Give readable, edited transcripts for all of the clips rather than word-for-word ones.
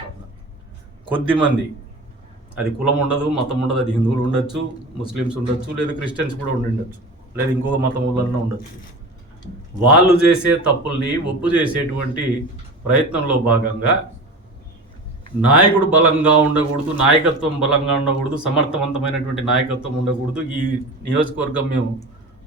చెప్తాను. కొద్దిమంది, అది కులం ఉండదు, మతం ఉండదు, అది హిందువులు ఉండొచ్చు, ముస్లిమ్స్ ఉండొచ్చు, లేదా క్రిస్టియన్స్ కూడా ఉండొచ్చు, లేదా ఇంకొక మతం వలన ఉండొచ్చు. వాళ్ళు చేసే తప్పుల్ని ఒప్పు చేసేటువంటి ప్రయత్నంలో భాగంగా నాయకుడు బలంగా ఉండకూడదు, నాయకత్వం బలంగా ఉండకూడదు, సమర్థవంతమైనటువంటి నాయకత్వం ఉండకూడదు. ఈ నియోజకవర్గం మేము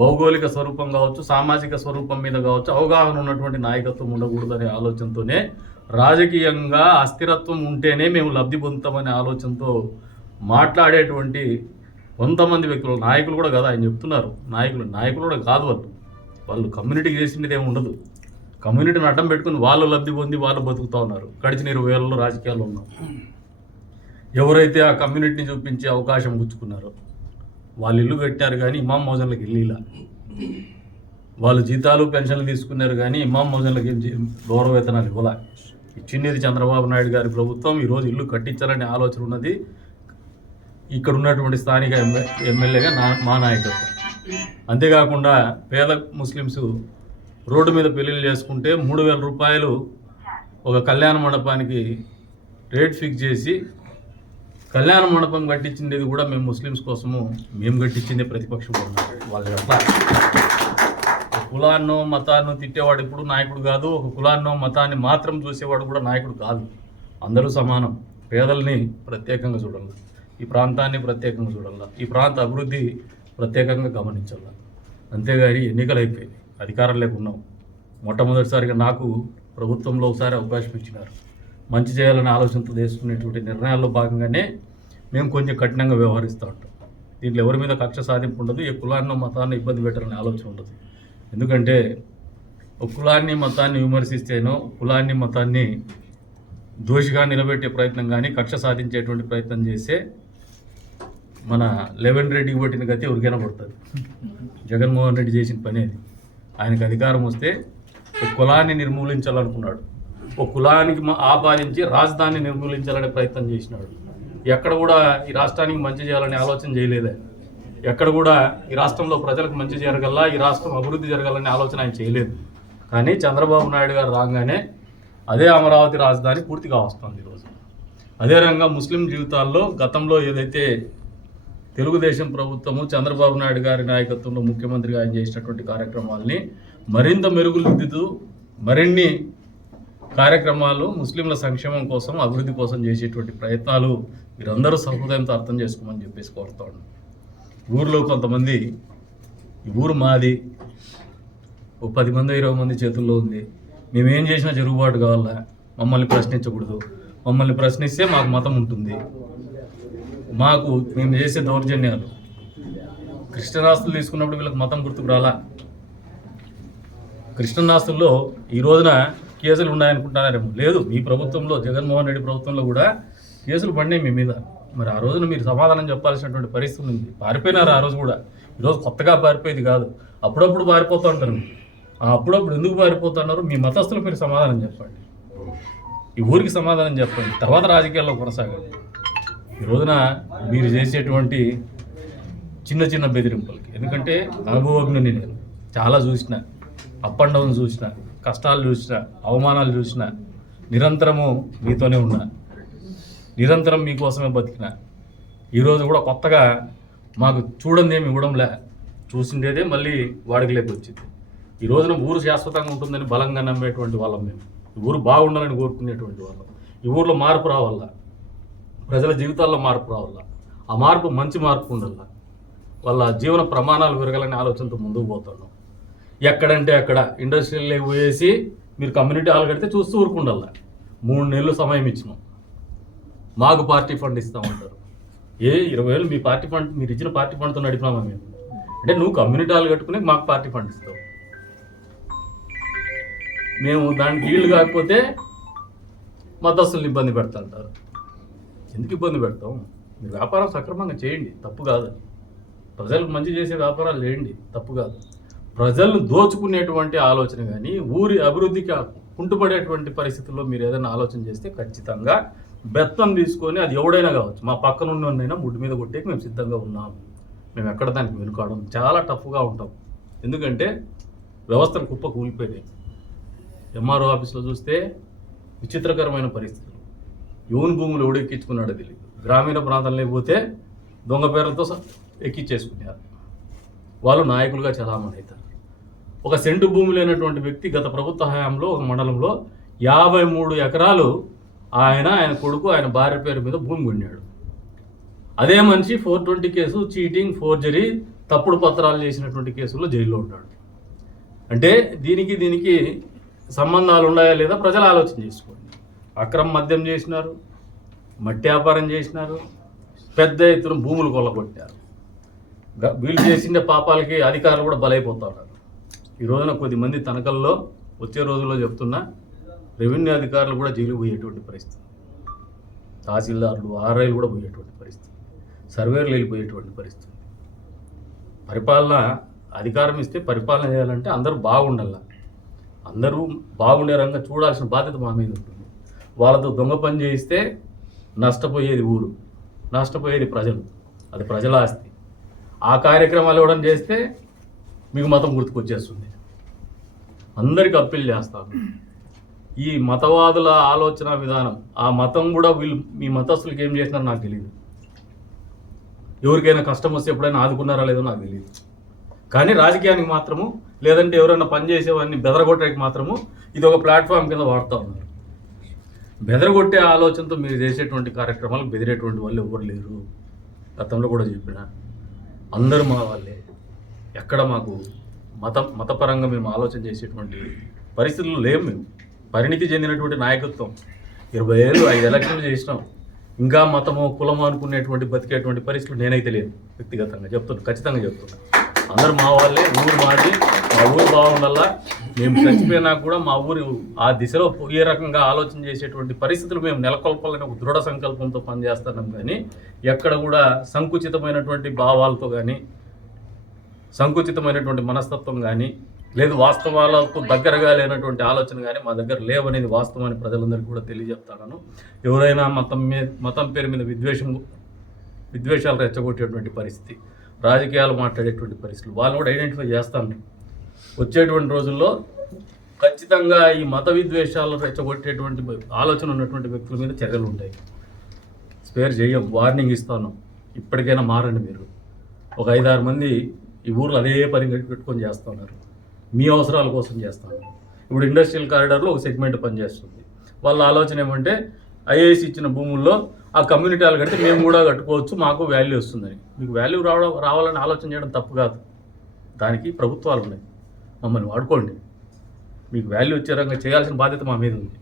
భౌగోళిక స్వరూపం కావచ్చు, సామాజిక స్వరూపం మీద కావచ్చు, అవగాహన ఉన్నటువంటి నాయకత్వం ఉండకూడదు అనే ఆలోచనతోనే, రాజకీయంగా అస్థిరత్వం ఉంటేనే మేము లబ్ధి పొందుతామనే ఆలోచనతో మాట్లాడేటువంటి కొంతమంది వ్యక్తులు, నాయకులు కూడా కదా ఆయన చెప్తున్నారు, నాయకులు కూడా కాదు, వాళ్ళు కమ్యూనిటీకి చేసినది ఏమి ఉండదు. కమ్యూనిటీని అడ్డం పెట్టుకుని వాళ్ళు లబ్ధి పొంది వాళ్ళు బతుకుతూ ఉన్నారు. గడిచిన 20 ఏళ్ళలో రాజకీయాల్లో ఉన్నాం. ఎవరైతే ఆ కమ్యూనిటీని చూపించే అవకాశం పుచ్చుకున్నారో వాళ్ళు ఇల్లు కట్టారు, కానీ ఇమాం మౌజన్లకు ఇల్లు, వాళ్ళు జీతాలు పెన్షన్లు తీసుకున్నారు, కానీ ఇమాం మౌజన్లకి గౌరవ వేతనాలు ఇవ్వాల. ఇచ్చింది చంద్రబాబు నాయుడు గారి ప్రభుత్వం. ఈరోజు ఇల్లు కట్టించాలనే ఆలోచన ఉన్నది ఇక్కడ ఉన్నటువంటి స్థానిక ఎమ్మెల్యేగా మా నాయకత్వం. అంతేకాకుండా పేద ముస్లిమ్స్ రోడ్డు మీద పెళ్ళిళ్ళు చేసుకుంటే 3,000 రూపాయలు ఒక కళ్యాణ మండపానికి రేట్ ఫిక్స్ చేసి కళ్యాణ మండపం కట్టించింది కూడా మేము ముస్లిమ్స్ కోసము, మేము కట్టించిందే ప్రతిపక్షం వాళ్ళు ఎట్లా కులాన్నో మతాన్నో తిట్టేవాడు ఇప్పుడు నాయకుడు కాదు, ఒక కులాన్నో మతాన్ని మాత్రం చూసేవాడు కూడా నాయకుడు కాదు. అందరూ సమానం. పేదల్ని ప్రత్యేకంగా చూడాలి, ఈ ప్రాంతాన్ని ప్రత్యేకంగా చూడాలి, ఈ ప్రాంత అభివృద్ధి ప్రత్యేకంగా గమనించాలి. అంతేగాని ఎన్నికలు అయిపోయింది, అధికారం లేకున్నాం. మొట్టమొదటిసారిగా నాకు ప్రభుత్వంలో ఒకసారి అవకాశం ఇచ్చినారు. మంచి చేయాలనే ఆలోచనతో తీసుకునేటువంటి నిర్ణయాల్లో భాగంగానే మేము కొంచెం కఠినంగా వ్యవహరిస్తూ ఉంటాం. దీంట్లో ఎవరి మీద కక్ష సాధింపు ఉండదు, ఏ కులాన్నో మతాన్ని ఇబ్బంది పెట్టాలనే ఆలోచన ఉండదు. ఎందుకంటే ఒక కులాన్ని మతాన్ని విమర్శిస్తేనో, కులాన్ని మతాన్ని దోషిగా నిలబెట్టే ప్రయత్నం కానీ, కక్ష సాధించేటువంటి ప్రయత్నం చేస్తే మన లెవెన్ రెడ్డికి పట్టిన గతి ఎవరికైనా పడుతుంది. జగన్మోహన్ రెడ్డి చేసిన పని అది. ఆయనకు అధికారం వస్తే ఒక కులాన్ని నిర్మూలించాలనుకున్నాడు, ఒక కులానికి ఆపాదించి రాజధానిని నిర్మూలించాలనే ప్రయత్నం చేసినాడు. ఎక్కడ కూడా ఈ రాష్ట్రానికి మంచి చేయాలనే ఆలోచన చేయలేదే. ఎక్కడ కూడా ఈ రాష్ట్రంలో ప్రజలకు మంచి జరగాల, ఈ రాష్ట్రం అభివృద్ధి జరగాలనే ఆలోచన ఆయన చేయలేదు. కానీ చంద్రబాబు నాయుడు గారు రాగానే అదే అమరావతి రాజధాని పూర్తిగా వస్తుంది ఈరోజు. అదే రకంగా ముస్లిం జీవితాల్లో గతంలో ఏదైతే తెలుగుదేశం ప్రభుత్వము చంద్రబాబు నాయుడు గారి నాయకత్వంలో ముఖ్యమంత్రిగా ఆయన చేసినటువంటి కార్యక్రమాలని మరింత మెరుగుదిద్దుతూ మరిన్ని కార్యక్రమాలు ముస్లింల సంక్షేమం కోసం, అభివృద్ధి కోసం చేసేటువంటి ప్రయత్నాలు మీరందరూ సహృదయంతో అర్థం చేసుకోమని చెప్పేసి కోరుతా ఉన్నాను. ఊరిలో కొంతమంది ఈ ఊరు మాది, ఓ 10 మంది 20 మంది చేతుల్లో ఉంది, మేమేం చేసినా జరుగుబాటు కావాలా, మమ్మల్ని ప్రశ్నించకూడదు, మమ్మల్ని ప్రశ్నిస్తే మాకు మతం ఉంటుంది, మాకు మేము చేసే దౌర్జన్యాలు. క్రిస్టియన్ ఆస్తులు తీసుకున్నప్పుడు వీళ్ళకి మతం గుర్తుకు రాలా. క్రిస్టియన్ ఆస్తుల్లో ఈ రోజున కేసులు ఉన్నాయనుకుంటున్నారేమో. లేదు, మీ ప్రభుత్వంలో జగన్మోహన్ రెడ్డి ప్రభుత్వంలో కూడా కేసులు పడినాయి మీ మీద. మరి ఆ రోజున మీరు సమాధానం చెప్పాల్సినటువంటి పరిస్థితి ఉంది. పారిపోయినారు ఆ రోజు కూడా. ఈరోజు కొత్తగా పారిపోయేది కాదు, అప్పుడప్పుడు పారిపోతూ ఉంటారు. అప్పుడప్పుడు ఎందుకు పారిపోతున్నారు? మీ మతస్థులకు మీరు సమాధానం చెప్పండి, ఈ ఊరికి సమాధానం చెప్పండి, తర్వాత రాజకీయాల్లో కొనసాగండి. ఈ రోజున మీరు చేసేటువంటి చిన్న చిన్న బెదిరింపులకి, ఎందుకంటే అనుభవజ్ఞుని నేను చాలా చూసిన, అప్ అండ్ డౌన్ చూసిన, కష్టాలు చూసిన, అవమానాలు చూసిన, నిరంతరము మీతోనే ఉన్నా, నిరంతరం మీకోసమే బతికిన. ఈరోజు కూడా కొత్తగా మాకు చూడండి ఏమి ఇవ్వడంలే, చూసిండేదే మళ్ళీ వాడికి లేపు వచ్చింది. ఈ రోజున ఊరు శాశ్వతంగా ఉంటుందని బలంగా నమ్మేటువంటి వాళ్ళం మేము. ఈ ఊరు బాగుండాలని కోరుకునేటువంటి వాళ్ళం. ఈ ఊర్లో మార్పు రావాలా, ప్రజల జీవితాల్లో మార్పు రావాలా, ఆ మార్పు మంచి మార్పు ఉండాలా, వాళ్ళ జీవన ప్రమాణాలు పెరగాలనే ఆలోచనతో ముందుకు పోతున్నాం. ఎక్కడంటే అక్కడ ఇండస్ట్రియల్ పోయేసి మీరు కమ్యూనిటీ హాల్ కడితే చూస్తూ ఊరుకుండాల. 3 నెలలు సమయం ఇచ్చినాం, మాకు పార్టీ ఫండ్ ఇస్తామంటారు. 20,000 మీ పార్టీ ఫండ్, మీరు ఇచ్చిన పార్టీ ఫండ్తో నడిపినామా మేము? అంటే నువ్వు కమ్యూనిటీ హాల్ కట్టుకుని మాకు పార్టీ ఫండ్ ఇస్తావు, మేము దానికి వీళ్ళు కాకపోతే మతస్థులను ఇబ్బంది పెడతాంటారు. ఎందుకు ఇబ్బంది పెడతాం? మీరు వ్యాపారం సక్రమంగా చేయండి, తప్పు కాదు. ప్రజలకు మంచి చేసే వ్యాపారాలు చేయండి, తప్పు కాదు. ప్రజలను దోచుకునేటువంటి ఆలోచన కానీ, ఊరి అభివృద్ధికి కుంటుపడేటువంటి పరిస్థితుల్లో మీరు ఏదైనా ఆలోచన చేస్తే ఖచ్చితంగా బెత్తం తీసుకొని, అది ఎవడైనా కావచ్చు, మా పక్కన ఉన్నైనా ముడ్డు మీద కొట్టేకి మేము సిద్ధంగా ఉన్నాం. మేము ఎక్కడ దానికి వెనుకాడం, చాలా టఫ్గా ఉంటాం. ఎందుకంటే వ్యవస్థలు కుప్ప కూలిపోయినాయి. ఎంఆర్ఓ ఆఫీస్లో చూస్తే విచిత్రకరమైన పరిస్థితులు. యువని భూములు ఎవడు ఎక్కించుకున్నాడో తెలియదు. గ్రామీణ ప్రాంతంలో పోతే దొంగ పేర్లతో ఎక్కించేసుకున్నారు. వాళ్ళు నాయకులుగా చలామణి అవుతారు. ఒక సెంటు భూమి లేనటువంటి వ్యక్తి గత ప్రభుత్వ హయాంలో ఒక మండలంలో 53 ఎకరాలు ఆయన కొడుకు ఆయన భార్య పేరు మీద భూమి కొన్నాడు. అదే మనిషి 420 కేసు, చీటింగ్, ఫోర్జరీ, తప్పుడు పత్రాలు చేసినటువంటి కేసుల్లో జైల్లో ఉంటాడు. అంటే దీనికి సంబంధాలు ఉన్నాయా లేదా ప్రజలు ఆలోచన చేసుకోండి. అక్రమ మద్యం చేసినారు, మట్టి వ్యాపారం చేసినారు, పెద్ద ఎత్తున భూములు కొల్లగొట్టారు. వీళ్ళు చేసిన పాపాలకి అధికారులు కూడా బలైపోతూ ఉన్నారు. ఈ రోజున కొద్దిమంది తనకల్లో వచ్చే రోజుల్లో చెప్తున్నా రెవెన్యూ అధికారులు కూడా జైలు పోయేటువంటి పరిస్థితి, తహసీల్దారులు, ఆర్ఐలు కూడా పోయేటువంటి పరిస్థితి, సర్వేర్లు వెళ్ళిపోయేటువంటి పరిస్థితి. పరిపాలన అధికారం ఇస్తే పరిపాలన చేయాలంటే అందరూ బాగుండాల. అందరూ బాగుండే రంగా చూడాల్సిన బాధ్యత మా మీద ఉంటుంది. వాళ్ళతో దొంగ పని చేయిస్తే నష్టపోయేది ఊరు, నష్టపోయేది ప్రజలు. అది ప్రజల ఆస్తి. ఆ కార్యక్రమాలు ఇవ్వడం చేస్తే మీకు మతం గుర్తుకొచ్చేస్తుంది. అందరికీ అప్పీల్ చేస్తాను, ఈ మతవాదుల ఆలోచన విధానం, ఆ మతం కూడా వీళ్ళు మీ మతస్థులకి ఏం చేసినారో నాకు తెలియదు. ఎవరికైనా కష్టం వస్తే ఎప్పుడైనా ఆదుకున్నారా లేదో నాకు తెలియదు. కానీ రాజకీయానికి మాత్రము, లేదంటే ఎవరైనా పనిచేసేవాడిని బెదరగొట్టడానికి మాత్రము ఇది ఒక ప్లాట్ఫామ్ కింద వాడుతూ ఉన్నారు. బెదరగొట్టే ఆలోచనతో మీరు చేసేటువంటి కార్యక్రమాలు బెదిరేటువంటి వాళ్ళు ఎవరు లేరు. గతంలో కూడా చెప్పిన అందరూ మా వాళ్ళే. ఎక్కడ మాకు మతపరంగా మేము ఆలోచన చేసేటువంటి పరిస్థితులు లేవు. మేము పరిణితి చెందినటువంటి నాయకత్వం. 20 ఏళ్ళు 5 ఎలక్షన్లు చేసినాం. ఇంకా మతమో కులమో అనుకునేటువంటి బతికేటువంటి పరిస్థితులు నేనైతే లేదు. వ్యక్తిగతంగా చెప్తున్నా, ఖచ్చితంగా చెప్తున్నా. అందరూ మా వాళ్ళే. ఊరు మాది, మా ఊరు బాగుండాలా. మేము చచ్చిపోయినా కూడా మా ఊరు ఆ దిశలో ఏ రకంగా ఆలోచన చేసేటువంటి పరిస్థితులు మేము నెలకొల్పాలని ఒక దృఢ సంకల్పంతో పనిచేస్తున్నాం. కానీ ఎక్కడ కూడా సంకుచితమైనటువంటి భావాలతో కానీ, సంకుచితమైనటువంటి మనస్తత్వం కానీ, లేదు వాస్తవాలకు దగ్గరగా లేనటువంటి ఆలోచన కానీ మా దగ్గర లేవనేది వాస్తవాన్ని ప్రజలందరికీ కూడా తెలియజెప్తాను. ఎవరైనా మతం పేరు మీద విద్వేషాలు రెచ్చగొట్టేటువంటి పరిస్థితి, రాజకీయాలు మాట్లాడేటువంటి పరిస్థితులు వాళ్ళు కూడా ఐడెంటిఫై చేస్తాను. వచ్చేటువంటి రోజుల్లో ఖచ్చితంగా ఈ మత విద్వేషాలు రెచ్చగొట్టేటువంటి ఆలోచన ఉన్నటువంటి వ్యక్తుల మీద చర్యలు ఉంటాయి. స్పేర్ చేయం, వార్నింగ్ ఇస్తాను. ఇప్పటికైనా మారండి. మీరు ఒక 5-6 మంది ఈ ఊర్లో అదే పని పెట్టుకొని చేస్తున్నారు. మీ అవసరాల కోసం చేస్తాను. ఇప్పుడు ఇండస్ట్రియల్ కారిడార్లో ఒక సెగ్మెంట్ పనిచేస్తుంది. వాళ్ళ ఆలోచన ఏమంటే ఐఏఎస్ ఇచ్చిన భూముల్లో ఆ కమ్యూనిటీ వాళ్ళు కడితే మేము కూడా కట్టుకోవచ్చు, మాకు వాల్యూ వస్తుందని. మీకు వాల్యూ రావాలని ఆలోచన చేయడం తప్పు కాదు. దానికి ప్రభుత్వాలు ఉన్నాయి, మమ్మల్ని వాడుకోండి. మీకు వాల్యూ వచ్చే రంగా చేయాల్సిన బాధ్యత మా మీద ఉంది.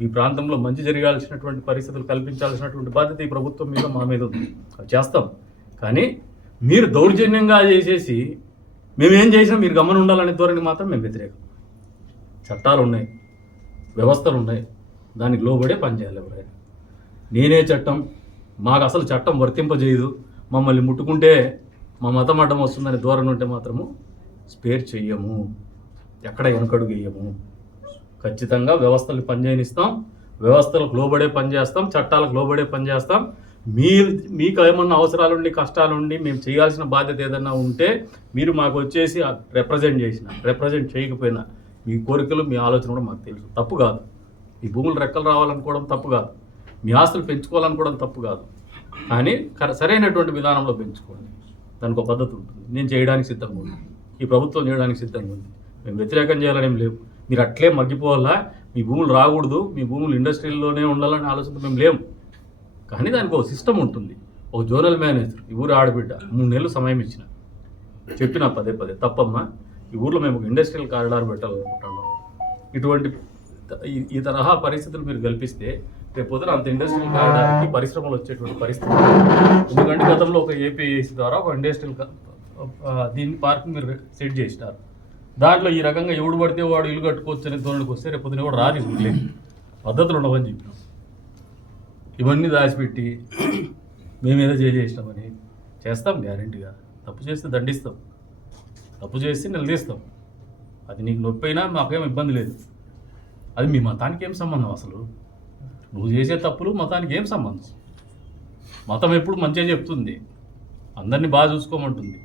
మీ ప్రాంతంలో మంచి జరగాల్సినటువంటి పరిస్థితులు కల్పించాల్సినటువంటి బాధ్యత ఈ ప్రభుత్వం మీద మా మీద ఉంది. చేస్తాం. కానీ మీరు దౌర్జన్యంగా చేసేసి మేమేం చేసినా మీరు గమనం ఉండాలనే ధోరణి మాత్రం మేము వ్యతిరేకం. చట్టాలు ఉన్నాయి, వ్యవస్థలు ఉన్నాయి, దానికి లోబడే పనిచేయాలి ఎవరైనా. నేనే చట్టం, మాకు అసలు చట్టం వర్తింపజేయదు, మమ్మల్ని ముట్టుకుంటే మా మతం అడ్డం వస్తుందనే ధోరణి ఉంటే మాత్రము స్పేర్ చెయ్యము, ఎక్కడ వెనకడుగు వేయము. ఖచ్చితంగా వ్యవస్థలు పనిచేయనిస్తాం, వ్యవస్థలకు లోబడే పనిచేస్తాం, చట్టాలకు లోబడే పనిచేస్తాం. మీకు ఏమన్నా అవసరాలుండి, కష్టాలుండి, మేము చేయాల్సిన బాధ్యత ఏదన్నా ఉంటే మీరు మాకు వచ్చేసి రిప్రజెంట్ చేయకపోయినా మీ కోరికలు, మీ ఆలోచన కూడా మాకు తెలుసు. తప్పు కాదు. ఈ భూములు రెక్కలు రావాలనుకోవడం తప్పు కాదు, మీ ఆస్తులు పెంచుకోవాలనుకోవడం తప్పు కాదు. కానీ సరైనటువంటి విధానంలో పెంచుకోండి. దానికి ఒక పద్ధతి ఉంటుంది. నేను చేయడానికి సిద్ధంగా ఉంది, ఈ ప్రభుత్వం చేయడానికి సిద్ధంగా ఉంది. మేము వ్యతిరేకం చేయాలని ఏం లేవు. మీరు అట్లే మగ్గిపోవాలా, మీ భూములు రాకూడదు, మీ భూములు ఇండస్ట్రీలోనే ఉండాలని ఆలోచనతో మేము లేము. కానీ దానికి ఒక సిస్టమ్ ఉంటుంది. ఒక జోనల్ మేనేజర్, ఈ ఊరు ఆడబిడ్డ, 3 నెలలు సమయం ఇచ్చిన, చెప్పిన పదే తప్పమ్మా, ఈ ఊర్లో మేము ఒక ఇండస్ట్రియల్ కారిడార్ పెట్టాలనుకుంటున్నాం. ఇటువంటి ఈ తరహా పరిస్థితులు మీరు కల్పిస్తే రేపు పొద్దున అంత ఇండస్ట్రియల్ కారిడార్కి పరిశ్రమలు వచ్చేటువంటి పరిస్థితి. ఎందుకంటే గతంలో ఒక ఏపీఐసి ద్వారా ఒక ఇండస్ట్రియల్ దీన్ని పార్క్ మీరు సెట్ చేసినారు. దాంట్లో ఈ రకంగా ఎవడు పడితే వాడు ఇల్లు కట్టుకోవచ్చు అనే ధోరణికి వస్తే రేపు పొద్దున కూడా రాదు. లేదు, పద్ధతులు ఉండవని చెప్పినాం. ఇవన్నీ దాచిపెట్టి మేమేదో చేసినామని చేస్తాం. గ్యారెంటీగా తప్పు చేస్తే దండిస్తాం, తప్పు చేసి నిలదీస్తాం. అది నీకు నొప్పి అయినా మాకేం ఇబ్బంది లేదు. అది మీ మతానికి ఏం సంబంధం? అసలు నువ్వు చేసే తప్పులు మతానికి ఏం సంబంధం? మతం ఎప్పుడు మంచిగా చెప్తుంది, అందరినీ బాగా చూసుకోమంటుంది,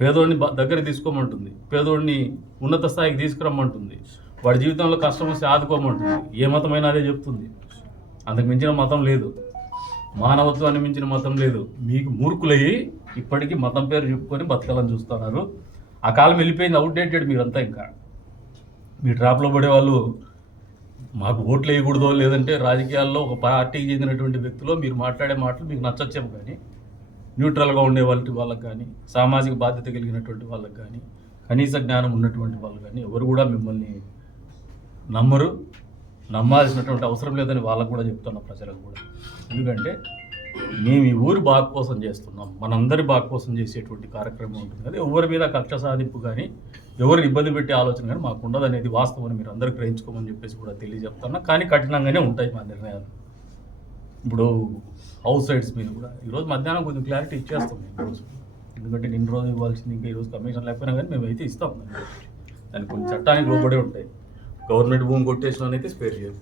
పేదోడిని దగ్గర తీసుకోమంటుంది, పేదోడిని ఉన్నత స్థాయికి తీసుకురమ్మంటుంది, వాడి జీవితంలో కష్టం వస్తే ఆదుకోమంటుంది. ఏ మతమైనా అదే చెప్తుంది. అంతకు మించిన మతం లేదు, మానవత్వాన్ని మించిన మతం లేదు. మీకు మూర్ఖులయ్యి ఇప్పటికీ మతం పేరు చెప్పుకొని బతకాలని చూస్తున్నారు. ఆ కాలం వెళ్ళిపోయింది, అవుట్డేటెడ్ మీరంతా. ఇంకా మీ ట్రాప్లో పడే వాళ్ళు మాకు ఓట్లు వేయకూడదో లేదంటే రాజకీయాల్లో ఒక పార్టీకి చెందినటువంటి వ్యక్తులు మీరు మాట్లాడే మాటలు మీకు నచ్చచ్చేమో, కానీ న్యూట్రల్గా ఉండే వాళ్ళకి కానీ, సామాజిక బాధ్యత కలిగినటువంటి వాళ్ళకి కానీ, కనీస జ్ఞానం ఉన్నటువంటి వాళ్ళు కానీ ఎవరు కూడా మిమ్మల్ని నమ్మరు. నమ్మాల్సినటువంటి అవసరం లేదని వాళ్ళకు కూడా చెప్తున్నాం, ప్రజలకు కూడా. ఎందుకంటే మేము ఈ ఊరు బాగు కోసం చేస్తున్నాం, మనందరి బాగు కోసం చేసేటువంటి కార్యక్రమం ఉంటుంది కదా. ఎవరి మీద కక్ష సాధింపు కానీ ఎవరిని ఇబ్బంది పెట్టే ఆలోచన కానీ మాకు ఉండదు అనేది వాస్తవం మీరు అందరూ గ్రహించుకోమని చెప్పేసి కూడా తెలియజెప్తున్నా. కానీ కఠినంగానే ఉంటాయి మా నిర్ణయాలు. ఇప్పుడు హౌస్ సైడ్స్ మీద కూడా ఈరోజు మధ్యాహ్నం కొంచెం క్లారిటీ ఇచ్చేస్తాం ఈరోజు. ఎందుకంటే నిన్న రోజు ఇవ్వాల్సింది ఇంకా ఈరోజు కమిషన్ లేకపోయినా కానీ మేము అయితే ఇస్తాం. దానికి కొన్ని చట్టానికి లోబడే ఉంటాయి. గవర్నమెంట్ భూమి కొట్టేసిన అయితే స్పేర్ చేయదు.